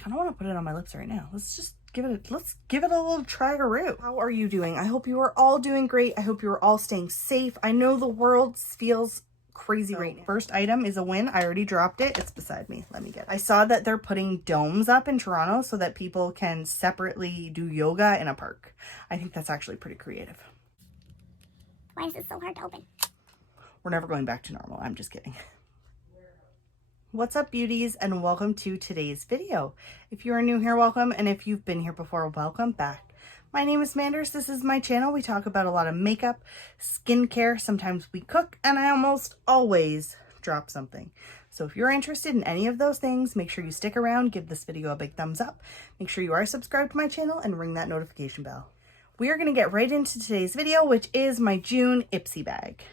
kind of want to put it on my lips right now. Let's give it a little try-a-roo. How are you doing? I hope you are all doing great. I hope you are all staying safe. I know the world feels crazy right now. First item is a win. I already dropped it. It's beside me. Let me get it. I saw that they're putting domes up in Toronto so that people can separately do yoga in a park. I think that's actually pretty creative. Why is it so hard to open? We're never going back to normal. I'm just kidding. What's up, beauties, and welcome to today's video. If you are new here, welcome, and if you've been here before, welcome back. My name is Manders. This is my channel. We talk about a lot of makeup, skincare, sometimes we cook, and I almost always drop something. So if you're interested in any of those things, make sure you stick around, give this video a big thumbs up, make sure you are subscribed to my channel, and ring that notification bell. We are going to get right into today's video, which is my June Ipsy bag.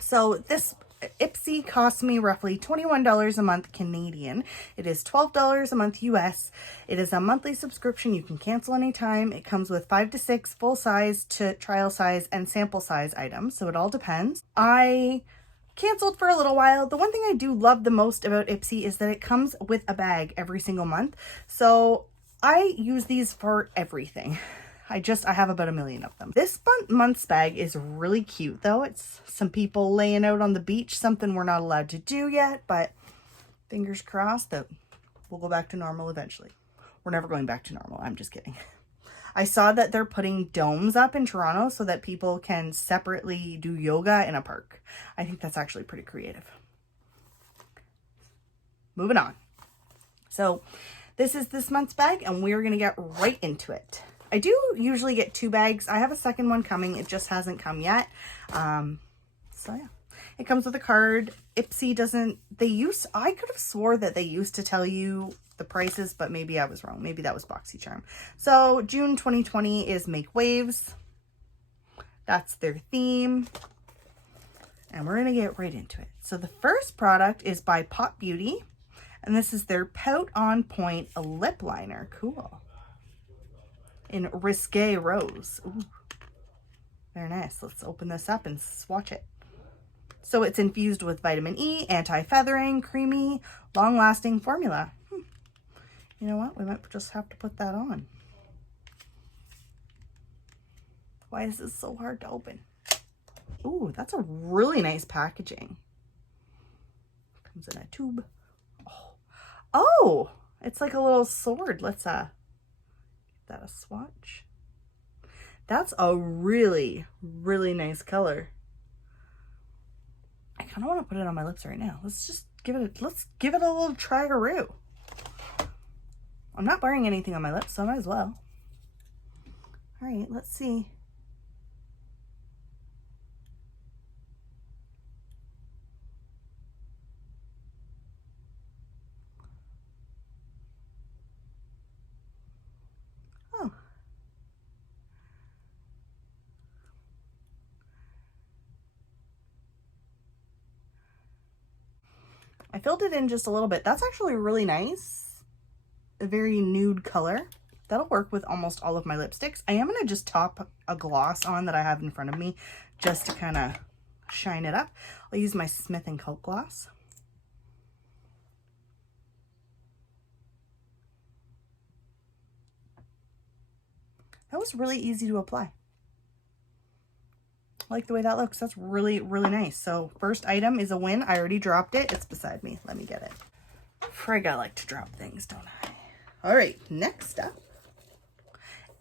So this Ipsy costs me roughly $21 a month Canadian. It is $12 a month US. It is a monthly subscription. You can cancel anytime. It comes with 5 to 6 full size to trial size and sample size items. So it all depends. I canceled for a little while. The one thing I do love the most about Ipsy is that it comes with a bag every single month. So I use these for everything. I have about 1 million of them. This month's bag is really cute though. It's some people laying out on the beach, something we're not allowed to do yet, but fingers crossed that we'll go back to normal eventually. We're never going back to normal. I'm just kidding. I saw that they're putting domes up in Toronto so that people can separately do yoga in a park. I think that's actually pretty creative. Moving on. So this is this month's bag and we're going to get right into it. I do usually get 2 bags. I have a second one coming. It just hasn't come yet. So yeah, it comes with a card. Ipsy doesn't, I could have swore that they used to tell you the prices, but maybe I was wrong. Maybe that was BoxyCharm. So June 2020 is Make Waves. That's their theme. And we're going to get right into it. So the first product is by Pop Beauty. And this is their Pout on Point lip liner. Cool. In Risque Rose. Ooh, very nice. Let's open this up and swatch it. So it's infused with vitamin E, anti-feathering, creamy, long-lasting formula. You know what? We might just have to put that on. Why is this so hard to open? Ooh, that's a really nice packaging. Comes in a tube. Oh, it's like a little sword. Let's that a swatch. That's a really nice color. I kind of want to put it on my lips right now. Let's give it a little try-a-roo. I'm not wearing anything on my lips, so I might as well. All right, let's see. I filled it in just a little bit. That's actually really nice. A very nude color. That'll work with almost all of my lipsticks. I am going to just top a gloss on that I have in front of me just to kind of shine it up. I'll use my Smith & Co. gloss. That was really easy to apply. I like the way that looks. That's really nice. So first item is a win. I already dropped it. It's beside me. Let me get it. Frig, I like to drop things, don't I? All right, next up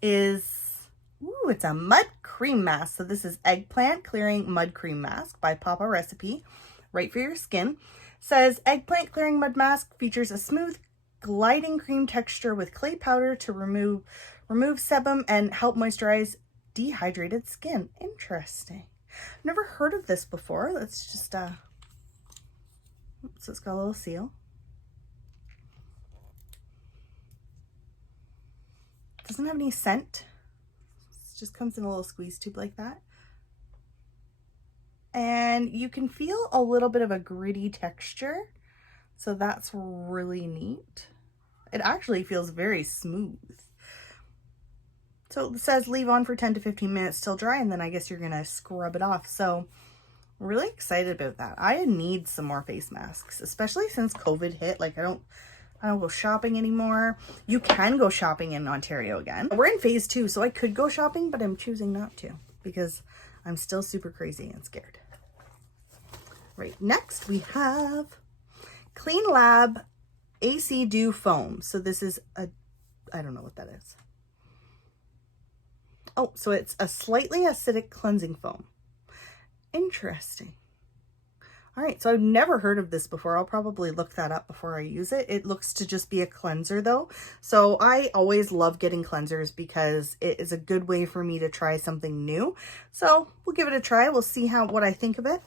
is, ooh, it's a mud cream mask. So this is Eggplant Clearing Mud Cream Mask by Papa Recipe. Right for your skin. Says Eggplant Clearing Mud Mask features a smooth gliding cream texture with clay powder to remove sebum and help moisturize dehydrated skin. Interesting. Never heard of this before. Let's just so it's got a little seal. Doesn't have any scent. It just comes in a little squeeze tube like that. And you can feel a little bit of a gritty texture. So that's really neat. It actually feels very smooth. So it says leave on for 10 to 15 minutes till dry, and then I guess you're going to scrub it off. So I'm really excited about that. I need some more face masks, especially since COVID hit. Like I I don't go shopping anymore. You can go shopping in Ontario again. We're in phase 2, so I could go shopping, but I'm choosing not to because I'm still super crazy and scared. Right, next we have Clean Lab AC Dew Foam. So this is I don't know what that is. Oh, so it's a slightly acidic cleansing foam. Interesting. All right, so I've never heard of this before. I'll probably look that up before I use it. It looks to just be a cleanser though. So I always love getting cleansers because it is a good way for me to try something new. So we'll give it a try. We'll see what I think of it.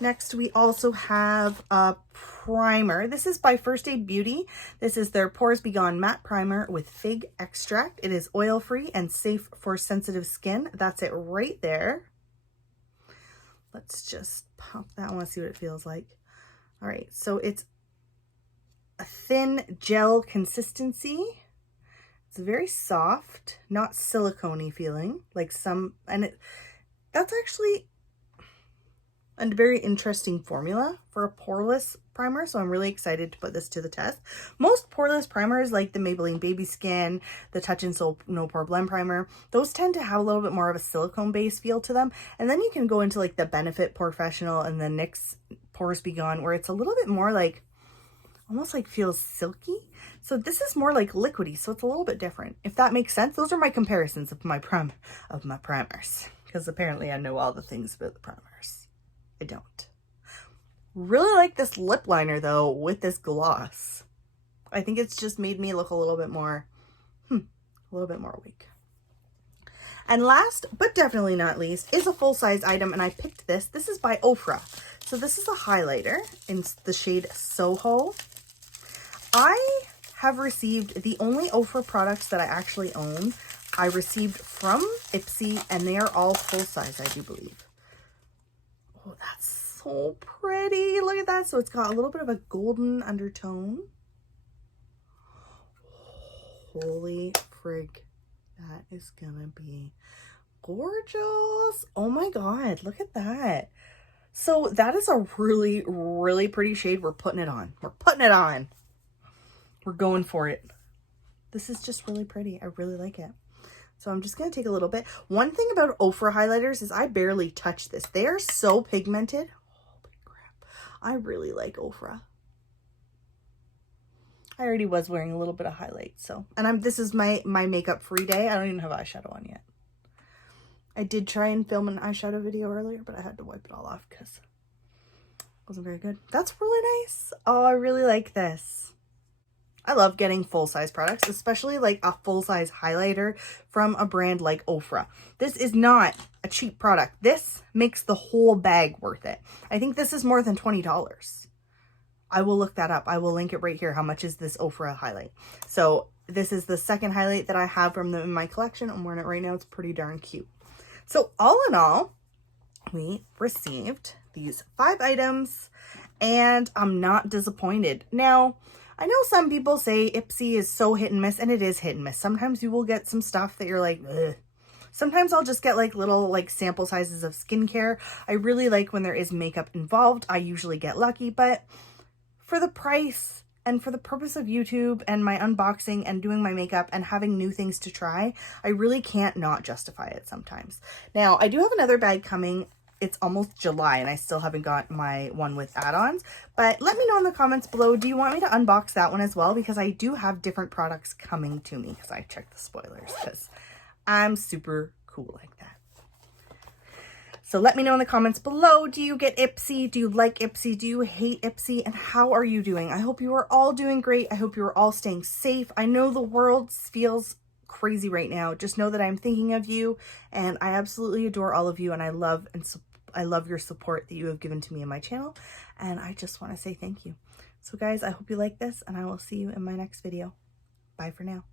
Next, we also have a primer. This is by First Aid Beauty. This is their Pores Begone Matte Primer with fig extract. It is oil-free and safe for sensitive skin. That's it right there. Let's just pop that. I want to see what it feels like. All right, so it's a thin gel consistency. It's very soft, not silicone-y feeling like some, and that's actually a very interesting formula for a poreless primer, so I'm really excited to put this to the test. Most poreless primers, like the Maybelline Baby Skin, the Touch and Soul No Pore Blend Primer, those tend to have a little bit more of a silicone-based feel to them. And then you can go into like the Benefit Professional and the NYX Pores Begone, where it's a little bit more like, almost like feels silky. So this is more like liquidy, so it's a little bit different. If that makes sense, those are my comparisons of my primers, because apparently I know all the things about the primers. I don't. Really like this lip liner though with this gloss. I think it's just made me look a little bit more awake. And last but definitely not least is a full-size item, and I picked this. This is by Oprah. So this is a highlighter in the shade Soho. I have received the only Oprah products that I actually own. I received from Ipsy, and they are all full-size, I do believe. Oh, that's so pretty. Look at that. So it's got a little bit of a golden undertone. Holy frig. That is gonna be gorgeous. Oh my God, look at that. So that is a really, really pretty shade. We're putting it on. We're putting it on. We're going for it. This is just really pretty. I really like it. So I'm just going to take a little bit. One thing about Oprah highlighters is I barely touch this. They are so pigmented. Holy crap. I really like Oprah. I already was wearing a little bit of highlight. So, and this is my makeup free day. I don't even have eyeshadow on yet. I did try and film an eyeshadow video earlier, but I had to wipe it all off because it wasn't very good. That's really nice. Oh, I really like this. I love getting full-size products, especially like a full-size highlighter from a brand like Oprah. This is not a cheap product. This makes the whole bag worth it. I think this is more than $20. I will look that up. I will link it right here. How much is this Oprah highlight? So this is the second highlight that I have from them in my collection. I'm wearing it right now. It's pretty darn cute. So all in all, we received these 5 items and I'm not disappointed. Now, I know some people say Ipsy is so hit and miss, and it is hit and miss. Sometimes you will get some stuff that you're like, ugh. Sometimes I'll just get like little like sample sizes of skincare. I really like when there is makeup involved. I usually get lucky, but for the price and for the purpose of YouTube and my unboxing and doing my makeup and having new things to try, I really can't not justify it sometimes. Now, I do have another bag coming. It's almost July and I still haven't got my one with add-ons, but let me know in the comments below, do you want me to unbox that one as well? Because I do have different products coming to me because I checked the spoilers because I'm super cool like that. So let me know in the comments below, do you get Ipsy? Do you like Ipsy? Do you hate Ipsy? And how are you doing? I hope you are all doing great. I hope you are all staying safe. I know the world feels crazy right now. Just know that I'm thinking of you and I absolutely adore all of you, and I love your support that you have given to me and my channel, and I just want to say thank you. So guys, I hope you like this and I will see you in my next video. Bye for now.